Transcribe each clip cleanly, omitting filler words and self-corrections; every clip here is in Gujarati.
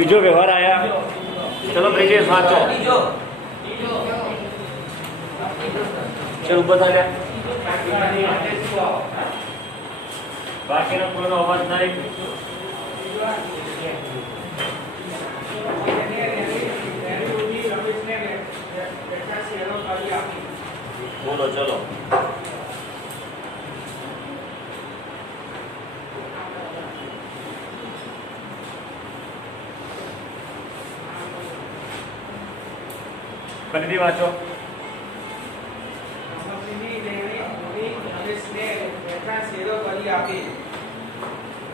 બીજો વ્યવહાર આયા. ચલો બ્રિજેશ વાંચો. ચલો ઉભા થા. બાકીનો કોઈનો અવાજ નહીં. બોલો ચલો. ફરીથી વાંચો.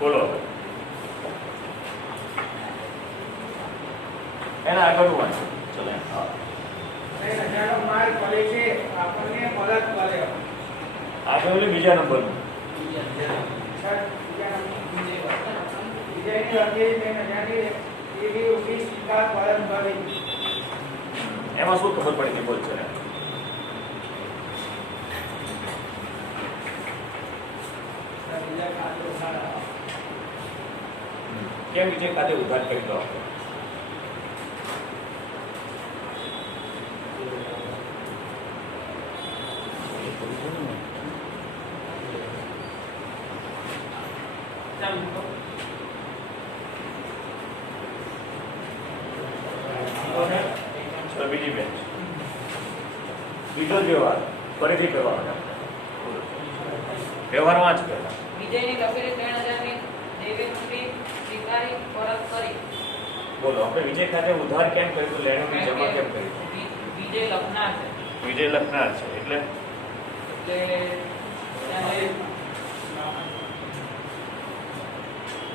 બોલો એના આગળ વાંચો. ચલો આગળ બીજા નંબરનું. એમાં શું ખબર પડી કે બોલ છે કેમ વિજય ખાતે ઉધાર કરી દો. બીજી બેચ બીજો વ્યવહાર ફરીથી કરવાનો. વ્યવહાર વાંચ પહેલા. વિજયની લખેલી 3000 ની દેવેન્દ્રથી સ્વીકારી પરત કરી. બોલો આપણે વિજય ખાતે ઉધાર કેમ કર્યું, લેણું જમા કેમ કર્યું? વિજય લખનાર છે. વિજય લખનાર છે એટલે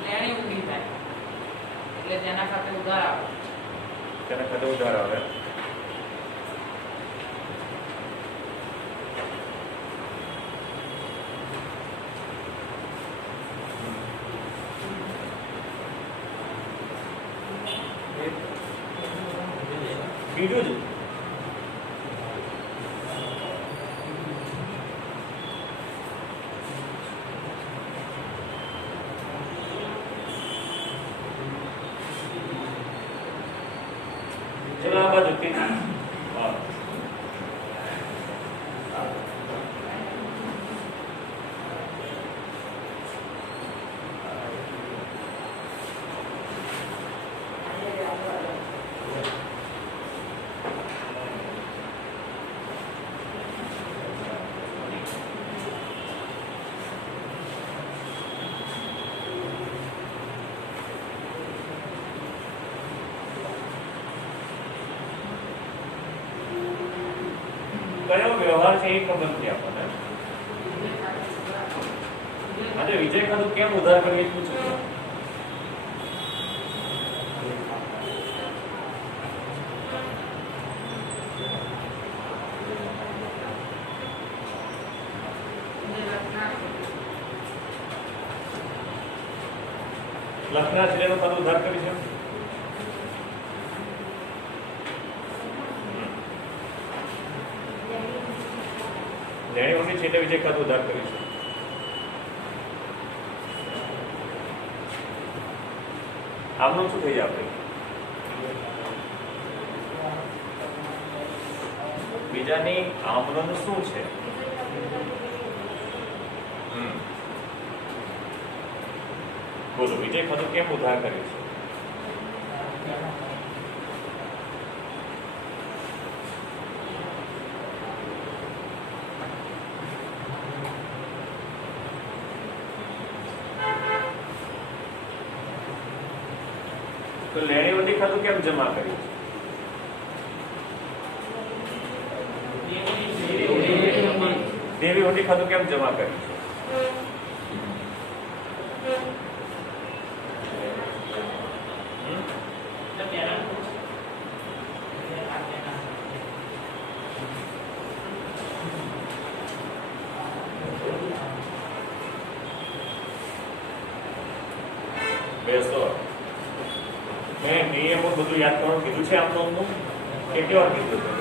લેણી ઊંધી થાય એટલે તેના ખાતે ઉધાર આવે. તેના ખાતે ઉધાર આવે. બીજું જ ચલો આ બાજુ કયો વ્યવહાર છે એ ખબર નથી આપણને. આજે વિજય ખાતું કેમ ઉધાર કરીએ પૂછ્યું. લખનાર છે એનું ખાતું ઉધાર કરી છે. લેણી ઊંધી છે એટલે વિજય ખાતું ઉધાર કર્યું છે. આમનું શું થઈ જાય આપણે બીજાની આમનું શું છે? બોલો વિજય ખાતું કેમ ઉધાર કર્યું છે? તો લેણી ઊંધી ખાતું કેમ જમા કર્યું? દેવી ઊંધી ખાતું કેમ જમા કર્યું? બેસો. મેં નિયમો બધું યાદ કરવાનું કીધું છે આમનું કેટલી વાર કીધું છે?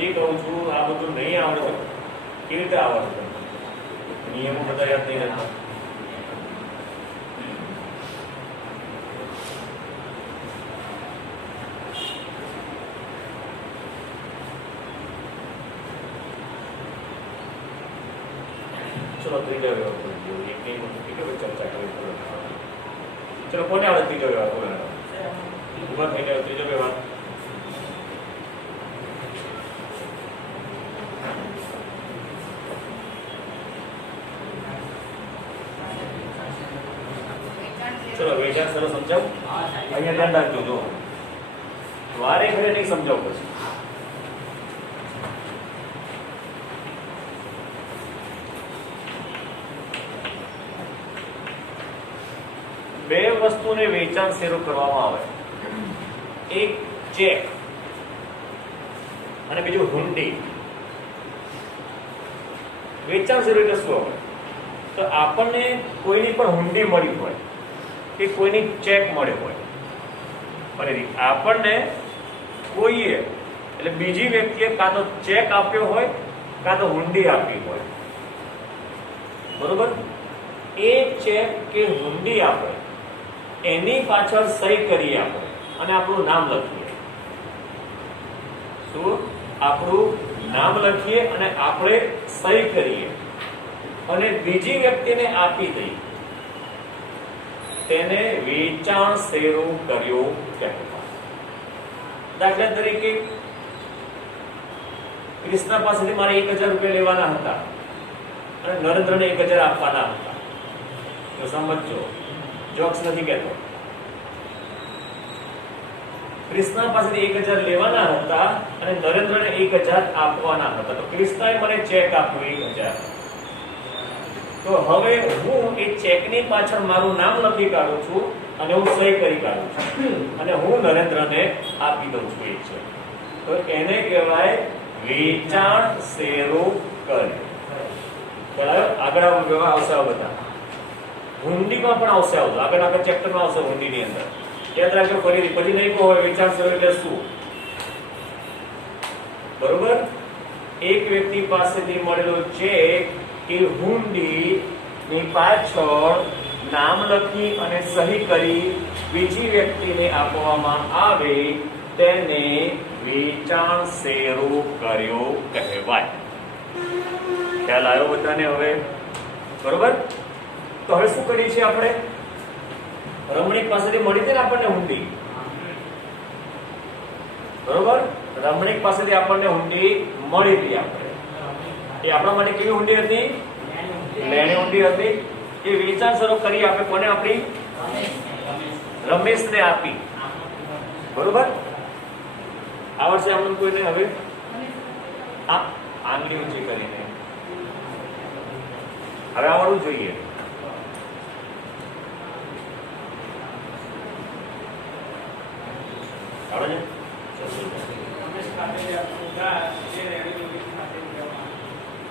હજી કહું છું આ બધું નહીં આવડે તો કેવી રીતે આવડશે? નિયમો બધા યાદ નહીં રહેતા. ચલો ત્રીજો વ્યવહાર કરીએ. એક ચર્ચા કરવી પડે. ચલો કોને આવડે ત્રીજો વ્યવહાર? બોલો ઉભા થઈને ત્રીજો વ્યવહાર. ચલો વેચાણ સરસ સમજાવું. અહીંયા ધ્યાન રાખજો. જો વારે ઘરે નહીં સમજાવું પછી. બે વસ્તુને વેચાણ શરૂ કરવામાં આવે. એક ચેક અને બીજું હુંડી. વેચાણ શરૂ એટલે શું હોય? તો આપણને કોઈની પણ હુંડી મળી હોય કે કોઈની ચેક મળ્યો હોય, અને આપણને કોઈએ એટલે બીજી વ્યક્તિએ કાં તો ચેક આપ્યો હોય કાં તો હુંડી આપી હોય. બરોબર? એ ચેક કે હુંડી આપણે એની પાછળ સહી કરીએ આપણે અને આપણું નામ લખીએ. શું? આપણું નામ લખીએ અને આપણે સહી કરીએ અને બીજી વ્યક્તિને આપી દઈએ. તેને વેચાણ શરૂ કર્યું કહેવાય. દાખલા તરીકે કૃષ્ણ પાસેથી મારે 1000 રૂપિયા લેવાના હતા અને નરેન્દ્રને 1000 આપવાના હતા. તો સમજો, જોક્સ નથી કહેતો. કૃષ્ણ પાસેથી 1000 લેવાના હતા અને નરેન્દ્રને 1000 આપવાના હતા. તો કૃષ્ણએ મને ચેક આપ્યો 1000. તો હવે હું એ ચેકની પાછળ મારું નામ લખી કાઢું છું અને હું સહી કરી કાઢું છું અને હું નરેન્દ્રને આપી દઉં છું એ ચેક. તો એને કહેવાય વેચાણ શરૂ કર્યું. આગળ આવશે બધા. હુંડીમાં પણ આવશે. આગળ ચેપ્ટરમાં આવશે હુંડીની અંદર. યાદ રાખજો ફરીથી. પછી નહીં કહો વેચાણ શરૂ એટલે શું? બરોબર? એક વ્યક્તિ પાસેથી મળેલો ચેક કે હુંડી ની પાછળ નામ લખી અને સહી કરી બીજી વ્યક્તિને આપવામાં આવે તેને વેચાણ શરૂ કર્યો કહેવાય. ખ્યાલ આવ્યો બધાને હવે? બરોબર? તો હવે શું કરીએ છીએ આપણે? રમણીક પાસેથી મળી હતી ને આપણને હુંડી. બરોબર? રમણીક પાસેથી આપણને હુંડી મળી હતી. આપણે એ આપણા માટે કેવી હુંડી હતી? લેણી હુંડી હતી. એ વેચાણ શરૂ કરી આપણે કોને આપી? રમેશને આપી. બરોબર? આવડશે આપણને કોઈને? હવે આંગળી ઊંચી કરીને હવે આવડવું જોઈએ. આવડે છે?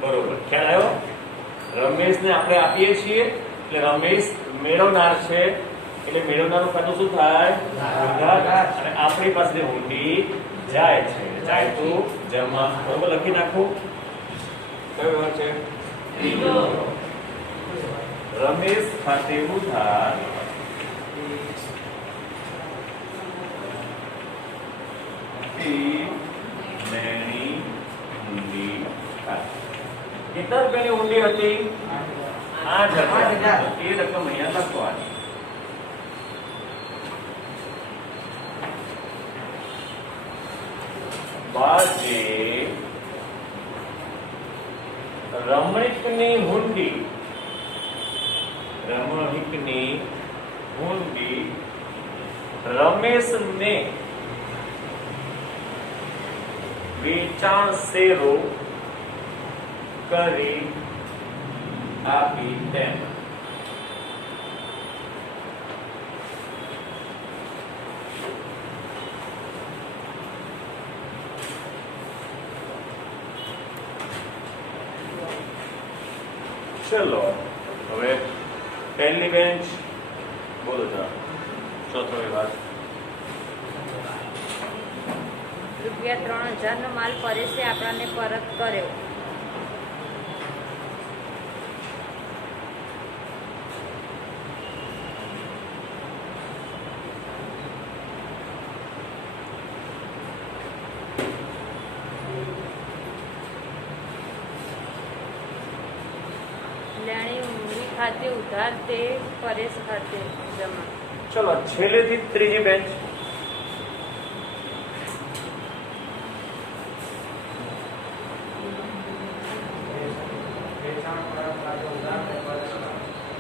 બરોબર. ખ્યાલ આવ્યો? રમેશને આપણે આપીએ છીએ એટલે રમેશ મેળવનાર છે એટલે મેળવનારનું ખાતું શું થાય? અને આપણી પાસે હુંડી જાય છે. જાય તો જમા. બરોબર? લખી નાખું. કયો વ્યવહાર છે? રમેશ ખાતે ઉધાર લેણી હુંડી. કેટલા રૂપિયાની હુંડી હતી? 8,000. એ રકમ અહીંયા લખવાની. બાજે રમણીકની હુંડી રમેશને વેચાણ શરૂ કરી આપી તેમ. ચલો હવે પહેલી બેન્ચ બોલો જરા. ચોથો વિભાગ ₹3000 નો માલ પરેશે આપણને પરત કર્યો. લેણી મૂડી ખાતે ઉધાર તે પરેશ ખાતે જમા. ચલો છેલ્લેથી ત્રીજી બેન્ચ.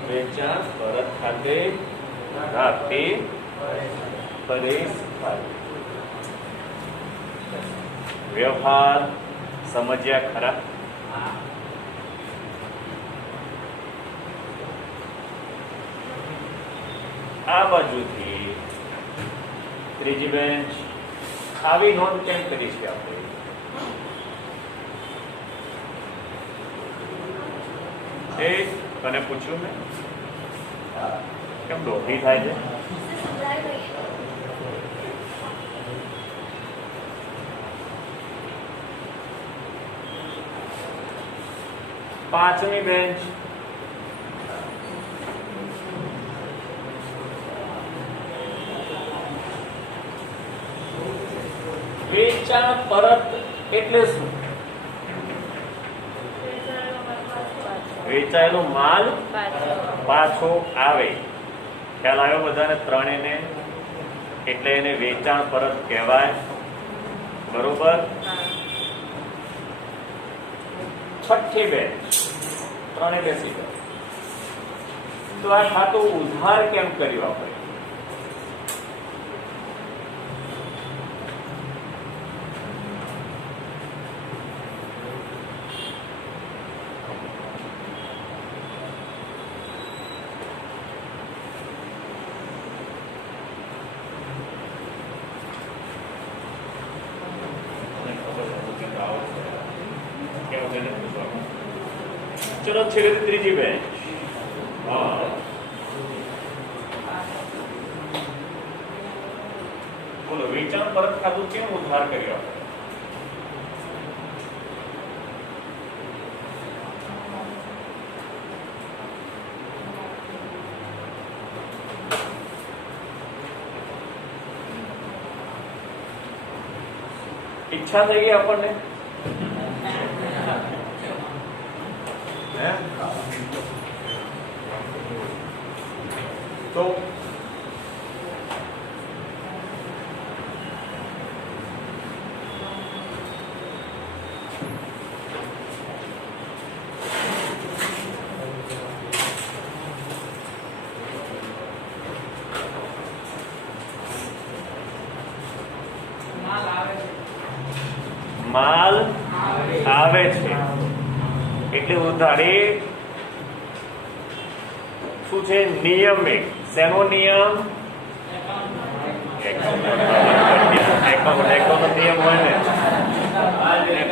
વેચાણ પરત ખાતે રાતે પરેશ ખાતે. વ્યવહાર સમજ્યા ખરા? આ બાજુથી ત્રીજી બેન્ચ. આવી નોંધ કેમ કરી છે આપણે? એ તને પૂછ્યું મેં કેમ દોઢી થાય છે? પાંચમી બેન્ચ. વેચાણ પરત એટલે શું? વેચાયેલો માલ પાછો આવે. ખ્યાલ આવ્યો બધાને? ત્રણેયને એટલે એને વેચાણ પરત કહેવાય. બરોબર. છઠ્ઠી બેન્ચ. ત્રણે બેસી ગયો. તો આ ખાતું ઉધાર કેમ કર્યું આપણે? ચલો છેલ્લે ત્રીજી બેન્ચ. બોલો વેચાણ પરત ખાતું કેમ ઉધાર કર્યો? ઈચ્છા થઈ ગઈ આપણને? તો માલ આવે છે એટલે ઉધારી શું છે? નિયમિત. શેનો નિયમ? એકાઉન્ટ નિયમ હોય ને.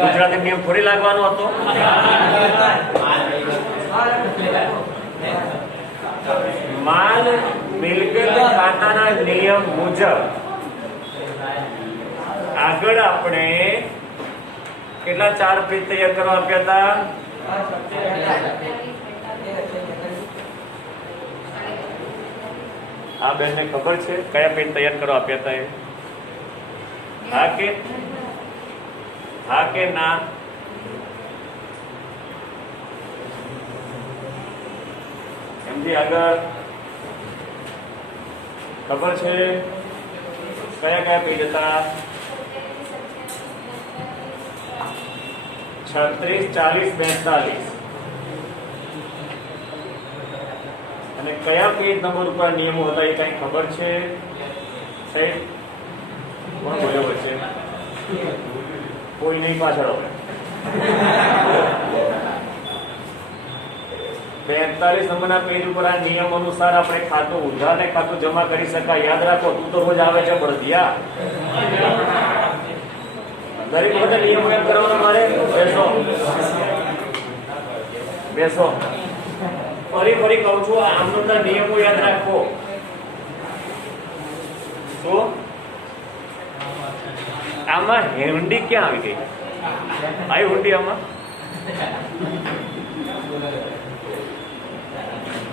ગુજરાતી નિયમ થોડી લાગવાનો હતો. માલ મિલકત ખાતાના નિયમ મુજબ આગળ આપણે કેટલા 4 પેજ તૈયાર કરવા આપ્યા હતા? આ બેનને ખબર છે કયા પેજ તૈયાર કરવા આપ્યા હતા? હા કે ના? સમજી આગળ ખબર છે કયા કયા પેજ હતા? 36, 40, 42. અને કયા પેજ નંબર ઉપર નિયમો હતા એ કઈ ખબર છે? સાહેબ કોણ બોલ્યો વચ્ચે? કોઈ નહીં પાછળ હવે. 42 નંબરના પેજ ઉપર આ નિયમ અનુસાર આપણે ખાતું ઉધાર ને ખાતું જમા કરી શકાય. યાદ રાખો, તું તો રોજ આવે છે બળદિયા. દરેક વખતે નિયમો યાદ કરવાના. મારે બેસો. ફરી કહું છું, આમના નિયમો યાદ રાખો. શું આમાં હુંડી ક્યાં આવી ગઈ? આવી હુંડી આમાં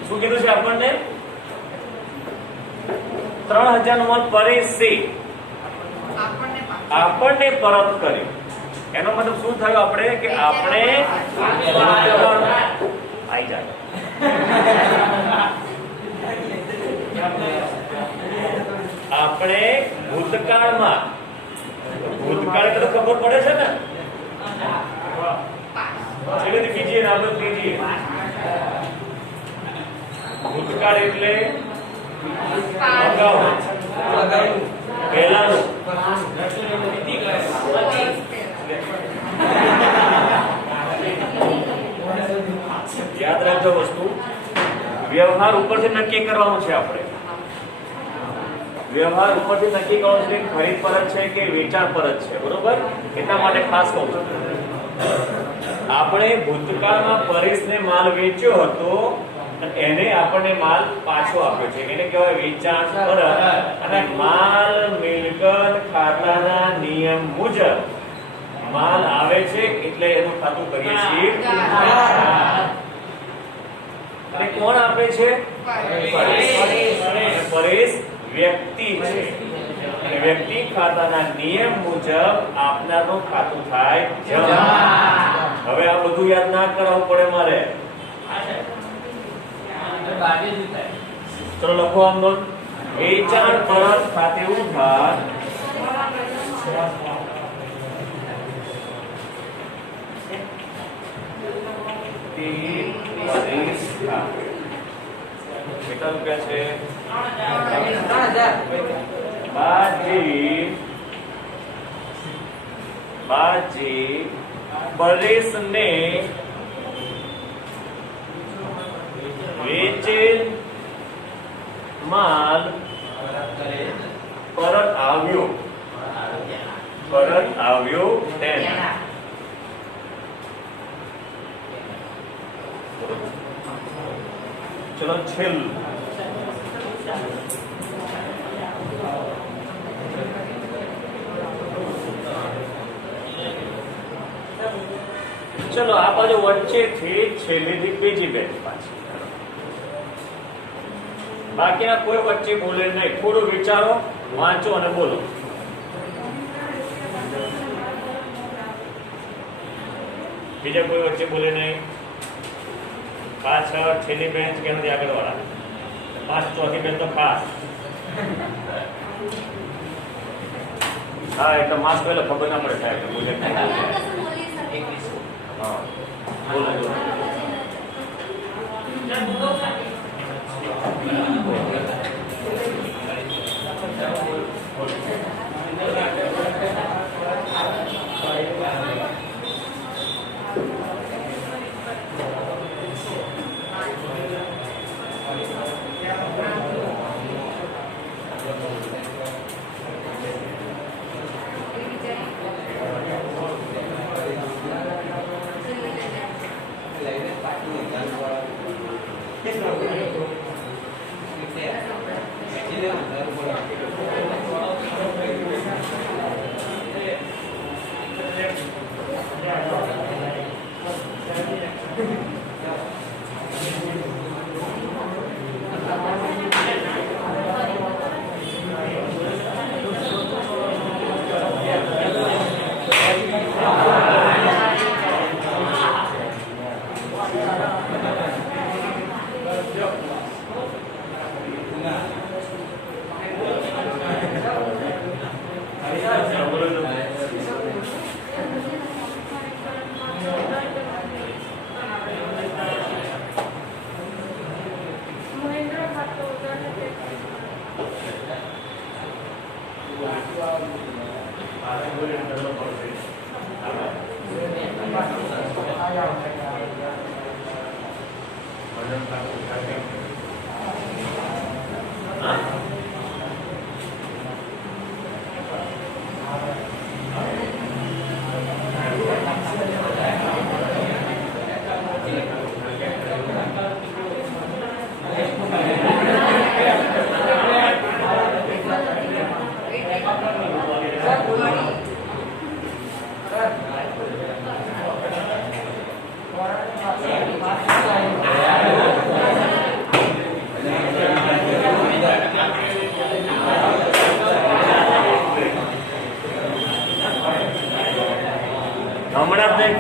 શું કીધું છે આપણને? 3000 નું મત પરેશે આપણને પરત કર્યું. એનો મતલબ શું થયો? આપણે કે આપણે આઈ જાય આપણે ભૂતકાળમાં, ભૂતકાળ એટલે તો ખબર પડે છે ને, એટલે કીજીએ ને આપણે કીજીએ. ભૂતકાળ એટલે અગાઉ, પહેલાનું. યાદ રાખજો વસ્તુ, વ્યવહાર ઉપરથી નક્કી કરવાનું છે. આપણે વ્યવહાર ઉપરથી નક્કી કરવાનું છે ખરીદ પરત છે કે વેચાણ પરત છે, બરોબર? એટલા માટે ખાસ કહું છું, આપણે ભૂતકાળમાં પરેશને માલ વેચ્યો હતો, એને આપણને માલ પાછો આપ્યો છે, એને કહેવાય વેચાણ પરત. અને માલ મિલકત ખાતાના નિયમ મુજબ માલ આવે છે એટલે એનું ખાતું કરીએ છીએ. અને કોણ આપે છે? પરેશ વ્યક્તિ છે, અને વ્યક્તિ ખાતાના નિયમ મુજબ આપનારનું ખાતું થાય જમા. હવે આ બધું યાદ ના કરાવવું પડે મારે. ચલો લખો આમ નોંધ. વેચાણ પરત ખાતે ઉધાર કેટલા રૂપિયા છે? 3000. બાજી પરેશને વેચેલ માલ પરત આવ્યો તેને. ચલો છેલ્લું, ચલો આ બાજુ વચ્ચેથી છેલ્લીથી બીજી બેચ પાછી. બાકીના કોઈ વચ્ચે બોલે નહીં. થોડું વિચારો, વાંચો અને બોલો. બીજા કોઈ વચ્ચે બોલે નહીં. પાછળ છેલ્લી બેન્ચ કે નથી આગળ વાળા? પાંચ ચોથી બેન્ચ તો ખાસ. હા એટલે માસ પહેલો ખબર ના પડે સાહેબ બોલે. હા બોલો બોલો.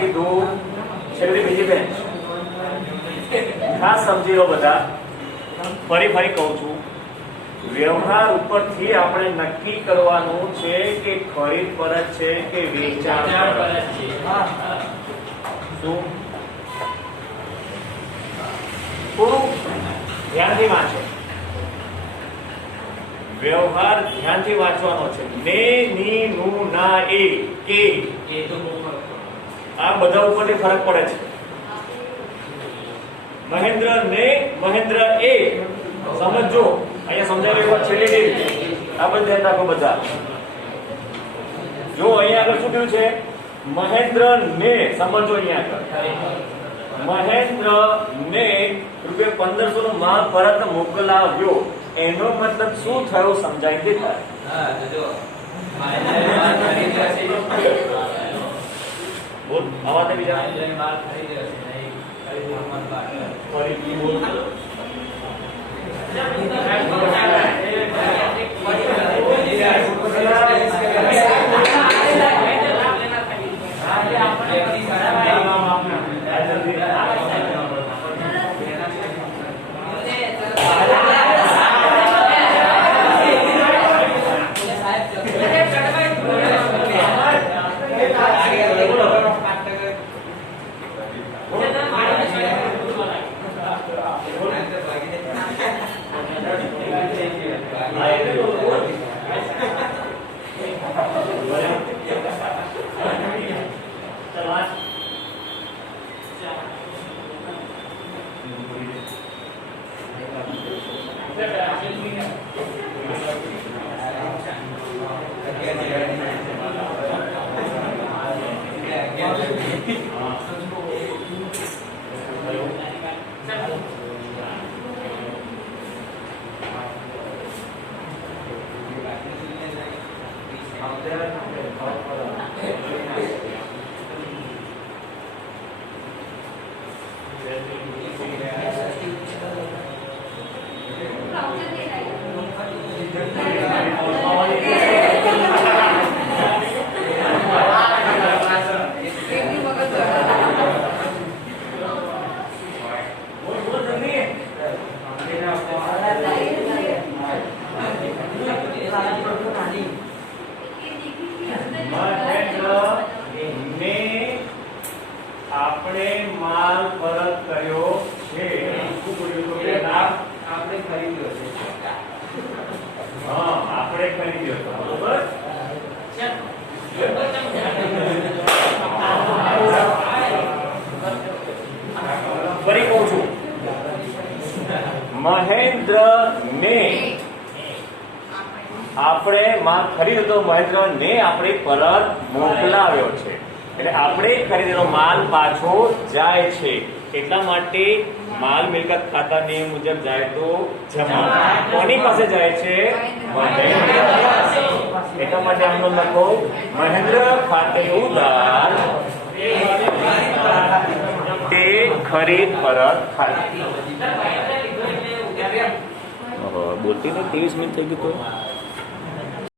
કીધું છેલ્લી બીજી બેન ખાસ સમજી લો બધા. ફરી કહું છું, વ્યવહાર ઉપરથી આપણે નક્કી કરવાનું છે કે ખરીદ પરત છે કે વેચાણ પરત છે. શું થોડું ધ્યાનથી વાંચો. વ્યવહાર ધ્યાનથી વાંચવાનો છે. ને ની નું ના એ કે આ બધા ઉપરથી ફરક પડે છે. મહેન્દ્ર ને મહેન્દ્ર એ સમજો. અહીંયા સમજાવી એકવાર છેલ્લી રીત આ બધું ધ્યાન રાખો બધા. જો અહીંયા આગળ શું થયું છે? મહેન્દ્ર ને સમજો. અહીંયા આગળ મહેન્દ્ર ને ₹1500 નો માલ પરત મોકલાવ્યો. એનો મતલબ શું થયો સમજાઈ દેતા. બોલ આવા તે બીજા ફરીથી બોલ. આપણે માલ પરત કર્યો છે. શું બોલ્યું તો આપણે ખરીદ્યો છે. હા, આપણે ખરીદ્યો છે. બરોબર. ફરી કહું છું, મહેન્દ્ર ને આપણે માલ ખરીદ્યો તો મહેન્દ્ર ને આપણે પરત મોકલાવ્યો છે. એટલે આપણે ખરીદેલો માલ પાછો જાય છે. એટલા માટે માલ મિલકત ખાતા નિયમ મુજબ જાય તો જમા. કોની પાસે જાય છે? મહેન્દ્ર. એટલા માટે આમનો લખો મહેન્દ્ર ખાતે ઉધાર તે ખરીદ પરત ખાતે. બોલતી ને 23 મિનિટ થઈ ગઈ તો